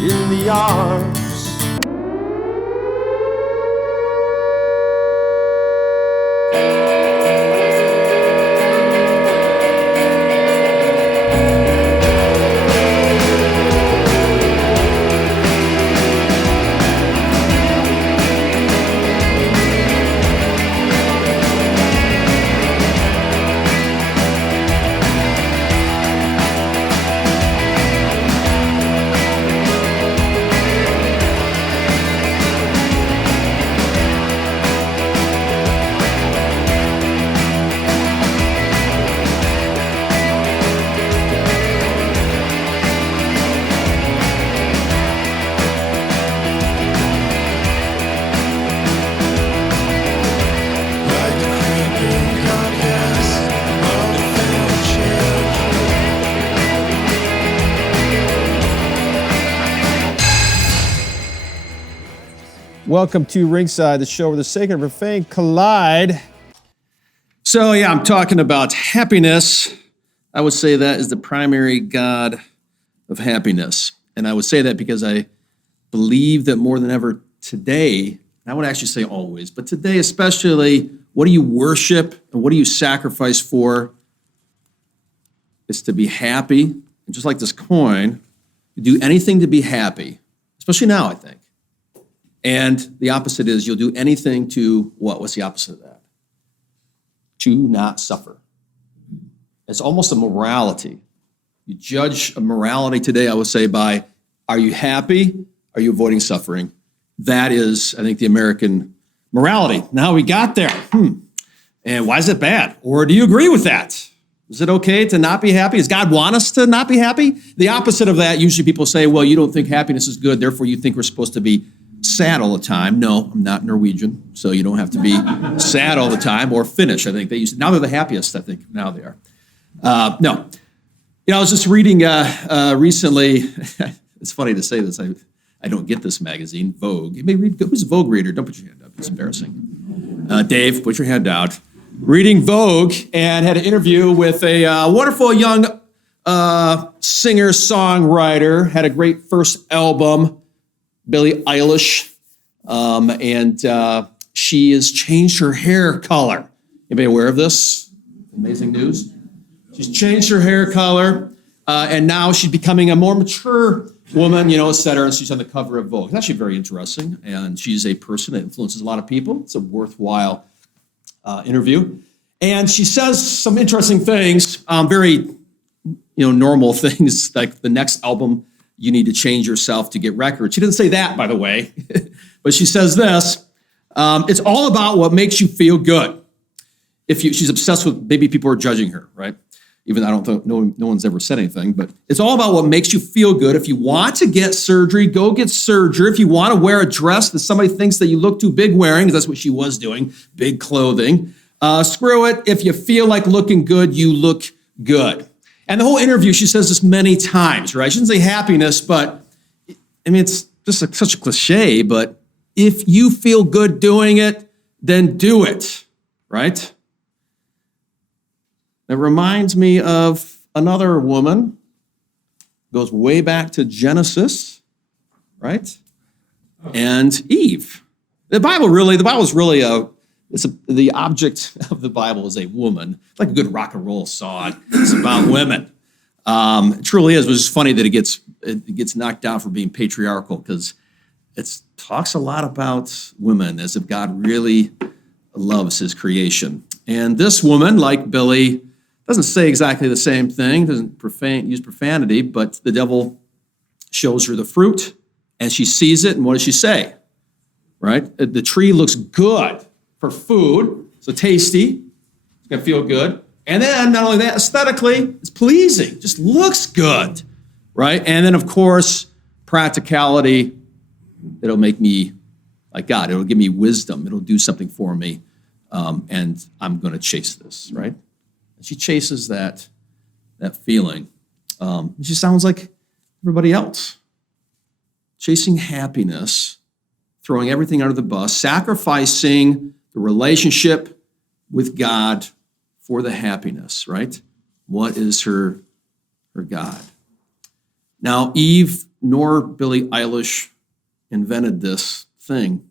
In the arms. Welcome to Ringside, the show where the sacred and profane collide. So yeah, I'm talking about happiness. I would say that is the primary god of happiness. And I would say that because I believe that more than ever today, I would actually say always, but today especially, what do you worship and what do you sacrifice for? It's to be happy. And just like this coin, you do anything to be happy, especially now, I think. And the opposite is you'll do anything to what? What's the opposite of that? To not suffer. It's almost a morality. You judge a morality today, I would say, by are you happy? Are you avoiding suffering? That is, I think, the American morality. Now we got there. And why is it bad? Or do you agree with that? Is it okay to not be happy? Does God want us to not be happy? The opposite of that, usually people say, well, you don't think happiness is good, therefore you think we're supposed to be sad all the time. No, I'm not Norwegian, so you don't have to be sad all the time, or Finnish. I think they now they're the happiest, I think, now they are. No. You know, I was just reading recently, it's funny to say this, I don't get this magazine, Vogue. You may read, who's a Vogue reader? Don't put your hand up, it's embarrassing. Dave, put your hand out. Reading Vogue, and had an interview with a wonderful young singer-songwriter, had a great first album, Billie Eilish, and she has changed her hair color. Anybody aware of this? Amazing news. She's changed her hair color, and now she's becoming a more mature woman, et cetera, and she's on the cover of Vogue. It's actually very interesting, and she's a person that influences a lot of people. It's a worthwhile interview. And she says some interesting things, very, normal things, like the next album, you need to change yourself to get records. She didn't say that, by the way, but she says this, it's all about what makes you feel good. She's obsessed with, maybe people are judging her, right? Even though I don't think, no one's ever said anything, but it's all about what makes you feel good. If you want to get surgery, go get surgery. If you want to wear a dress that somebody thinks that you look too big wearing, because that's what she was doing, big clothing, screw it. If you feel like looking good, you look good. And the whole interview, she says this many times, right? She didn't say happiness, but I mean, it's just such a cliche, but if you feel good doing it, then do it, right? It reminds me of another woman, goes way back to Genesis, right? And Eve. The Bible is really the object of the Bible is a woman, like a good rock and roll song. It's about women. It truly is. It was just funny that it gets knocked down for being patriarchal, because it talks a lot about women as if God really loves his creation. And this woman, like Billy, doesn't say exactly the same thing, doesn't use profanity, but the devil shows her the fruit, and she sees it, and what does she say? Right? The tree looks good for food, so tasty, it's gonna feel good. And then, not only that, aesthetically, it's pleasing, just looks good, right? And then, of course, practicality, it'll make me like God, it'll give me wisdom, it'll do something for me, and I'm gonna chase this, right? And she chases that feeling. She sounds like everybody else. chasing happiness, throwing everything under the bus, sacrificing the relationship with God for the happiness, right? What is her God? Now, Eve nor Billie Eilish invented this thing.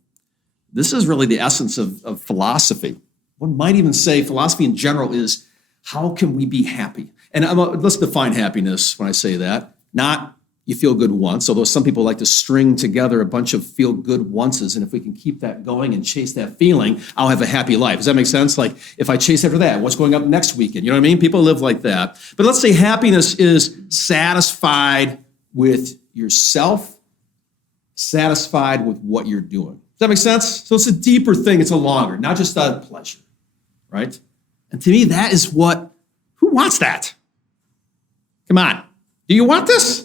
This is really the essence of philosophy. One might even say philosophy in general is, how can we be happy? And let's define happiness when I say that. Not you feel good once, although some people like to string together a bunch of feel good onces, and if we can keep that going and chase that feeling, I'll have a happy life. Does that make sense? Like if I chase after that, what's going up next weekend? You know what I mean? People live like that. But let's say happiness is satisfied with yourself, satisfied with what you're doing. Does that make sense? So it's a deeper thing. It's a longer, not just a pleasure, right? And to me, that is who wants that? Come on. Do you want this?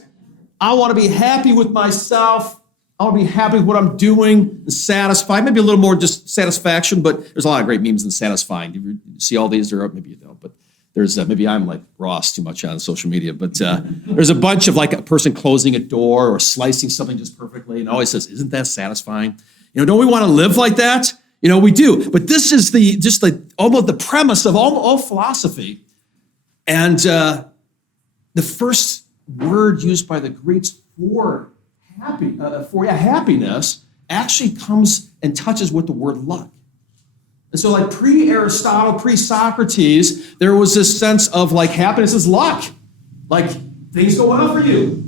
I want to be happy with myself. I want to be happy with what I'm doing and satisfied. Maybe a little more just satisfaction, but there's a lot of great memes in satisfying. You see all these? Maybe you don't, but there's maybe I'm like Ross too much on social media, but there's a bunch of like a person closing a door or slicing something just perfectly and always says, isn't that satisfying? Don't we want to live like that? We do. But this is almost the premise of all philosophy. And the first word used by the Greeks for happiness actually comes and touches with the word luck. And so like pre-Aristotle, pre-Socrates, there was this sense of like happiness is luck. Like things go well for you.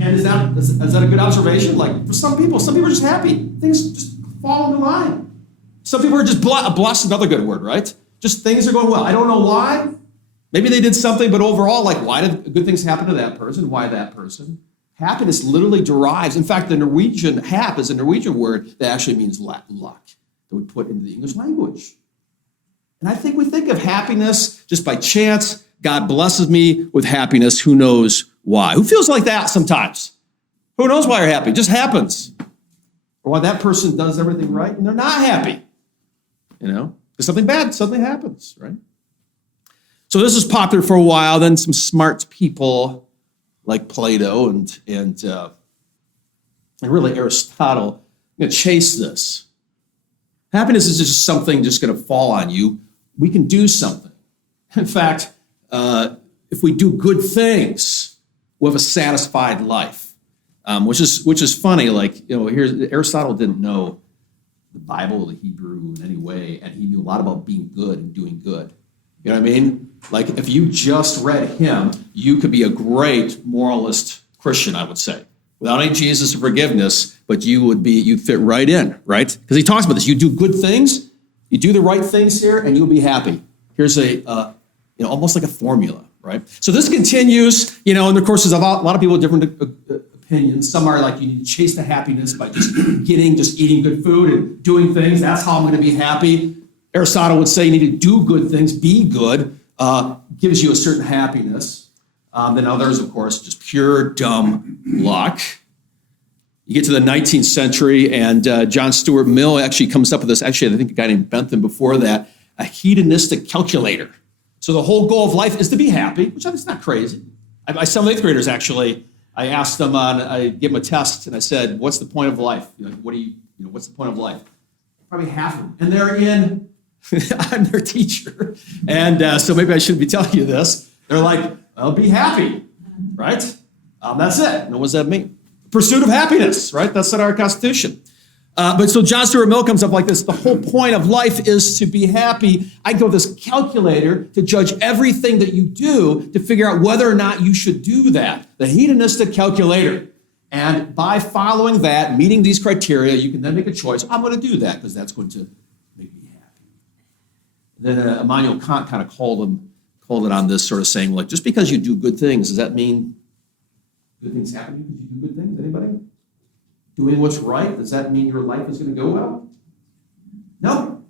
And is that a good observation? Like for some people are just happy. Things just fall into line. Some people are just blessed, another good word, right? Just things are going well. I don't know why. Maybe they did something, but overall, like why did good things happen to that person? Why that person? Happiness literally derives. In fact, the Norwegian hap is a Norwegian word that actually means luck that we put into the English language. And I think we think of happiness just by chance. God blesses me with happiness. Who knows why? Who feels like that sometimes? Who knows why you're happy? It just happens. Or why that person does everything right and they're not happy. Because something bad suddenly happens, right? So this was popular for a while. Then some smart people like Plato and really Aristotle chase this. Happiness is just something just going to fall on you. We can do something. In fact, if we do good things, we'll have a satisfied life, which is funny. Here Aristotle didn't know the Bible, the Hebrew in any way, and he knew a lot about being good and doing good. You know what I mean? Like if you just read him, you could be a great moralist Christian, I would say, without any Jesus or forgiveness, but you'd fit right in, right? Because he talks about this. You do good things, you do the right things here, and you'll be happy. Here's almost like a formula, right? So this continues, and of course there's a lot of people with different opinions. Some are like you need to chase the happiness by just eating good food and doing things. That's how I'm going to be happy. Aristotle would say you need to do good things, be good, gives you a certain happiness. Then others, of course, just pure dumb luck. You get to the 19th century, and John Stuart Mill actually comes up with this. Actually, I think a guy named Bentham before that, a hedonistic calculator. So the whole goal of life is to be happy, which is not crazy. Some 8th graders, actually, I asked them I gave them a test, and I said, what's the point of life? What's the point of life? Probably half of them. And they're in... I'm their teacher. And so maybe I shouldn't be telling you this. They're like, well, be happy, right? That's it. And what does that mean? Pursuit of happiness, right? That's in our Constitution. But so John Stuart Mill comes up like this. The whole point of life is to be happy. I go this calculator to judge everything that you do to figure out whether or not you should do that. The hedonistic calculator. And by following that, meeting these criteria, you can then make a choice. I'm going to do that because that's going to make me happy. Then Immanuel Kant kind of called it on this sort of saying, like, just because you do good things, does that mean good things happen because you do good things? Anybody? Doing what's right, does that mean your life is going to go well? No.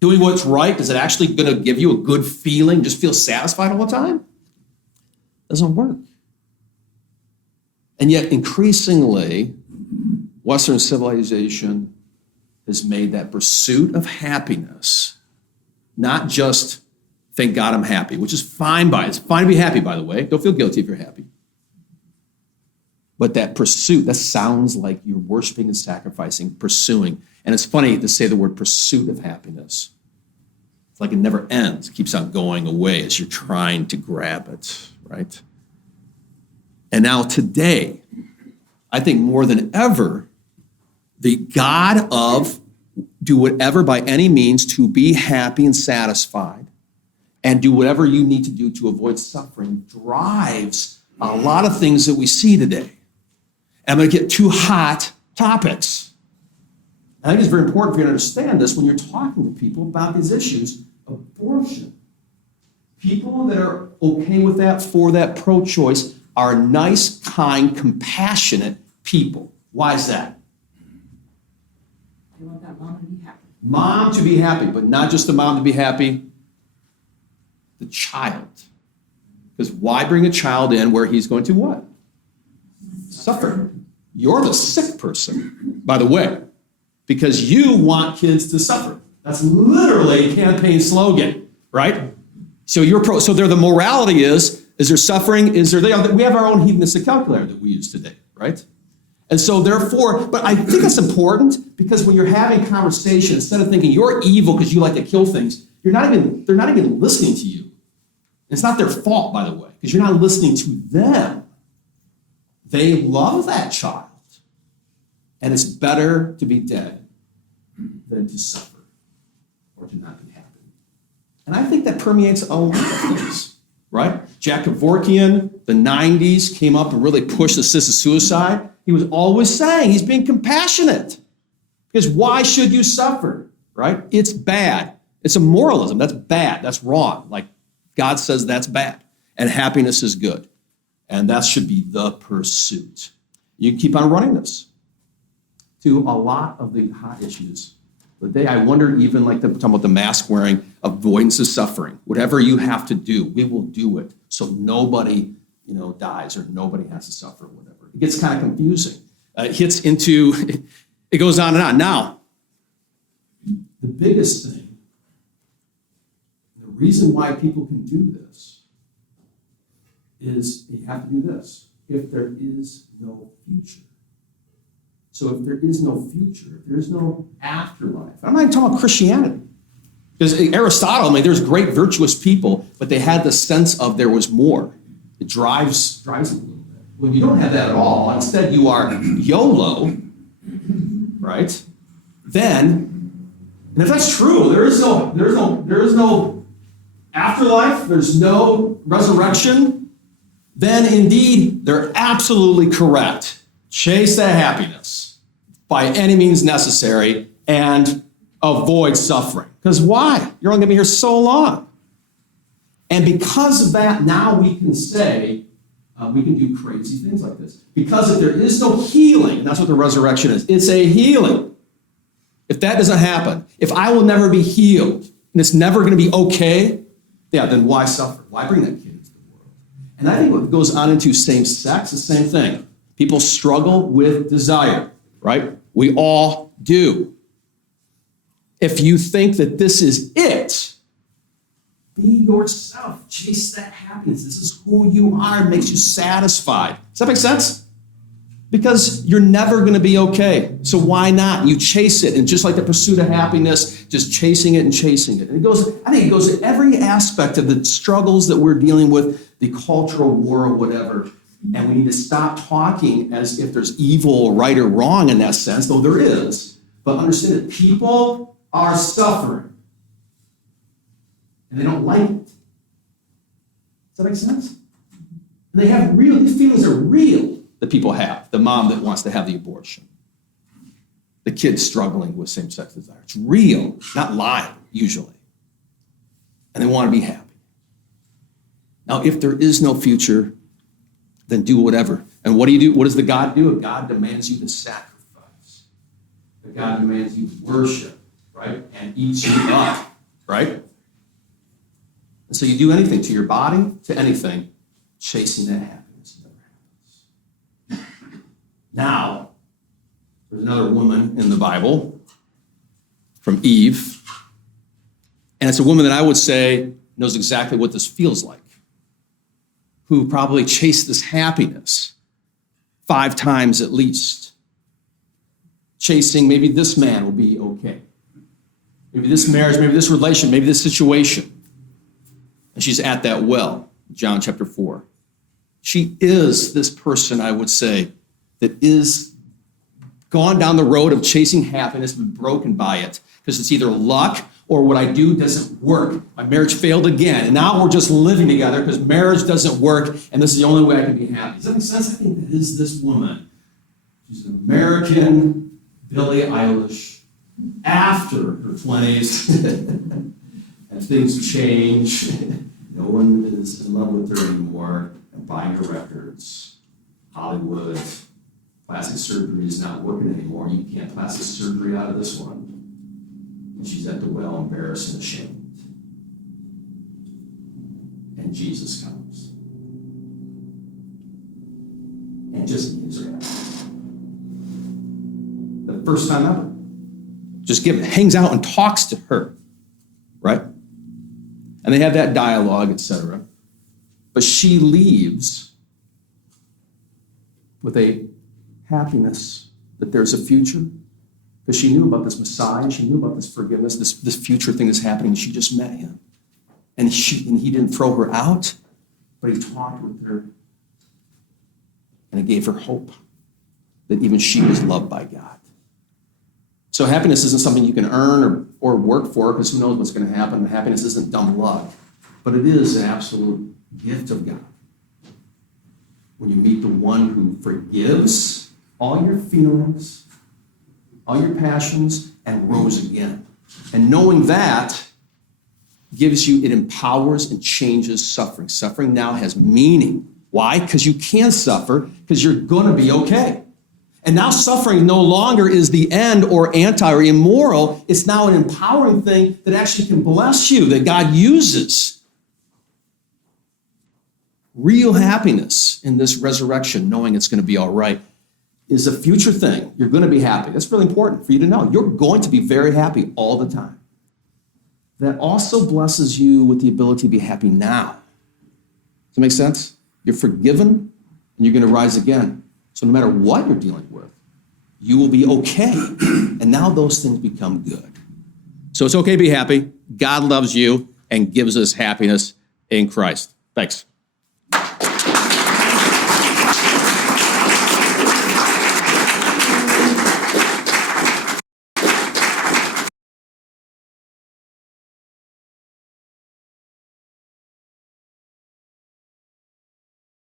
Doing what's right, is it actually going to give you a good feeling, just feel satisfied all the time? Doesn't work. And yet, increasingly, Western civilization has made that pursuit of happiness not just, thank God I'm happy, which is fine. It's fine to be happy, by the way. Don't feel guilty if you're happy. But that pursuit, that sounds like you're worshiping and sacrificing, pursuing. And it's funny to say the word pursuit of happiness. It's like it never ends. It keeps on going away as you're trying to grab it, right? And now today, I think more than ever, the God of do whatever by any means to be happy and satisfied and do whatever you need to do to avoid suffering drives a lot of things that we see today. I'm going to get two hot topics. I think it's very important for you to understand this when you're talking to people about these issues. Abortion. People that are okay with that, for that, pro-choice, are nice, kind, compassionate people. Why is that? They want that mom to be happy. Mom to be happy, but not just the mom to be happy, the child. Because why bring a child in where he's going to what? Suffer. You're the sick person, by the way, because you want kids to suffer. That's literally a campaign slogan, right? So so there the morality is there suffering? We have our own hedonistic calculator that we use today, right? And so therefore, but I think it's important because when you're having conversation, instead of thinking you're evil because you like to kill things, they're not even listening to you. It's not their fault, by the way, because you're not listening to them. They love that child. And it's better to be dead than to suffer or to not be happy. And I think that permeates a lot of things, right? Jack Kevorkian, the 90s, came up and really pushed assisted suicide. He was always saying he's being compassionate. Because why should you suffer, right? It's bad. It's a moralism. That's bad. That's wrong. Like God says that's bad. And happiness is good. And that should be the pursuit. You can keep on running this to a lot of the hot issues. Today, I wonder even like talking about the mask wearing, avoidance of suffering. Whatever you have to do, we will do it so nobody, dies or nobody has to suffer or whatever. It gets kind of confusing. It goes on and on. Now, the biggest thing, the reason why people can do this is you have to do this. If there is no future. So if there is no future, if there is no afterlife, I'm not even talking about Christianity. Because Aristotle, there's great virtuous people, but they had the sense of there was more. It drives them a little bit. When you don't have that at all, instead you are YOLO, right? Then, and if that's true, there is no afterlife, there's no resurrection, then indeed they're absolutely correct. Chase that happiness by any means necessary and avoid suffering. Because why? You're only going to be here so long. And because of that, now we can say, we can do crazy things like this. Because if there is no healing, and that's what the resurrection is, it's a healing. If that doesn't happen, if I will never be healed, and it's never going to be okay, then why suffer? Why bring that kid into the world? And I think what goes on into same sex, the same thing. People struggle with desire, right? We all do. If you think that this is it, be yourself. Chase that happiness. This is who you are. It makes you satisfied. Does that make sense? Because you're never going to be okay. So why not? You chase it. And just like the pursuit of happiness, just chasing it and chasing it. And I think it goes in every aspect of the struggles that we're dealing with, the cultural war or whatever. And we need to stop talking as if there's evil, right or wrong in that sense, though there is. But understand that people are suffering. And they don't like it. Does that make sense? And they have these feelings are real that people have. The mom that wants to have the abortion. The kid struggling with same-sex desire. It's real, not lying, usually. And they want to be happy. Now, if there is no future, then do whatever. And what do you do? What does the God do? God demands you to sacrifice. The God demands you to worship, right? And eats you up, right? And so you do anything to your body, to anything, chasing that happiness. It never happens. Now, there's another woman in the Bible from Eve. And it's a woman that I would say knows exactly what this feels like. Who probably chased this happiness 5 times at least. Chasing, maybe this man will be okay. Maybe this marriage, maybe this relation, maybe this situation. And she's at that well, John chapter 4. She is this person, I would say, that is gone down the road of chasing happiness, been broken by it. Because it's either luck or what I do doesn't work. My marriage failed again. And now we're just living together because marriage doesn't work. And this is the only way I can be happy. Does that make sense? I think that is this woman. She's an American Billie Eilish after her 20s. And things change. No one is in love with her anymore. And buying her records. Hollywood. Plastic surgery is not working anymore. You can't plastic surgery out of this one. And she's at the well, embarrassed and ashamed. And Jesus comes. And just gives her that. The first time ever. Just hangs out and talks to her. Right? And they have that dialogue, etc. But she leaves with a happiness that there's a future. Because she knew about this Messiah, she knew about this forgiveness, this future thing that's happening. She just met him. And he didn't throw her out, but he talked with her. And it gave her hope that even she was loved by God. So happiness isn't something you can earn or work for, because who knows what's going to happen. Happiness isn't dumb luck, but it is an absolute gift of God. When you meet the one who forgives all your feelings, all your passions, and rose again. And knowing that it empowers and changes suffering. Suffering now has meaning. Why? Because you can suffer, because you're going to be okay. And now suffering no longer is the end or anti or immoral. It's now an empowering thing that actually can bless you, that God uses. Real happiness in this resurrection, knowing it's going to be all right, is a future thing. You're going to be happy. That's really important for you to know. You're going to be very happy all the time. That also blesses you with the ability to be happy now. Does that make sense? You're forgiven, and you're going to rise again. So no matter what you're dealing with, you will be okay. And now those things become good. So it's okay to be happy. God loves you and gives us happiness in Christ. Thanks.